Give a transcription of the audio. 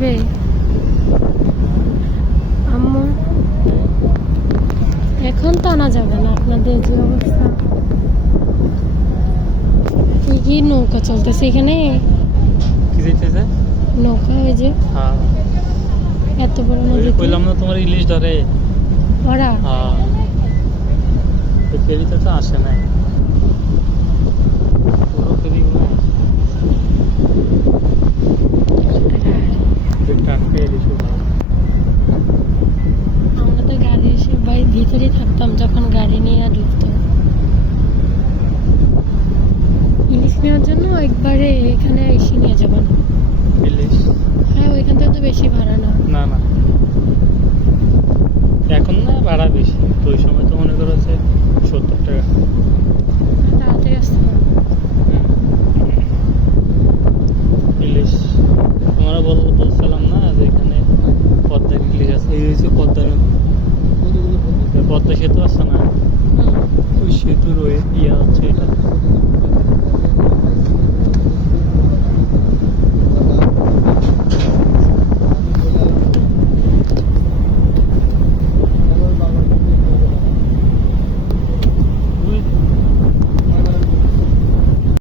আসবে আম্মু? এখন তো আনা যাবে না, আপনাদের যে অবস্থা। কি নৌকা চলতেছে এখানে? কি যাইতেছে? নৌকা, ওই যে হ্যাঁ, এত বড় ওই যে নদীতে কইলাম না তোমার ইলিশ ধরে। ওরা। হ্যাঁ, এই ফেরিতে তো আসে নাই, পুরো ফেরিগুলো আসে। যে টাটকা ইলিশ হয়। আমরা তো গাড়ি এসে ভিতরেই থাকতাম যখন গাড়ি নিয়ে ঢুকতো ইলিশ নেওয়ার জন্য। একবারে এখানে এসে নিয়ে যাবেন। ইলিশ হ্যাঁ, ওইখান থেকে তো বেশি ভাড়া না। না না, এখন না ভাড়া বেশি, তো ওই সময় তো মনে করো যে 70 টাকা। তাড়াতাড়ি আসতে হবে। হুম।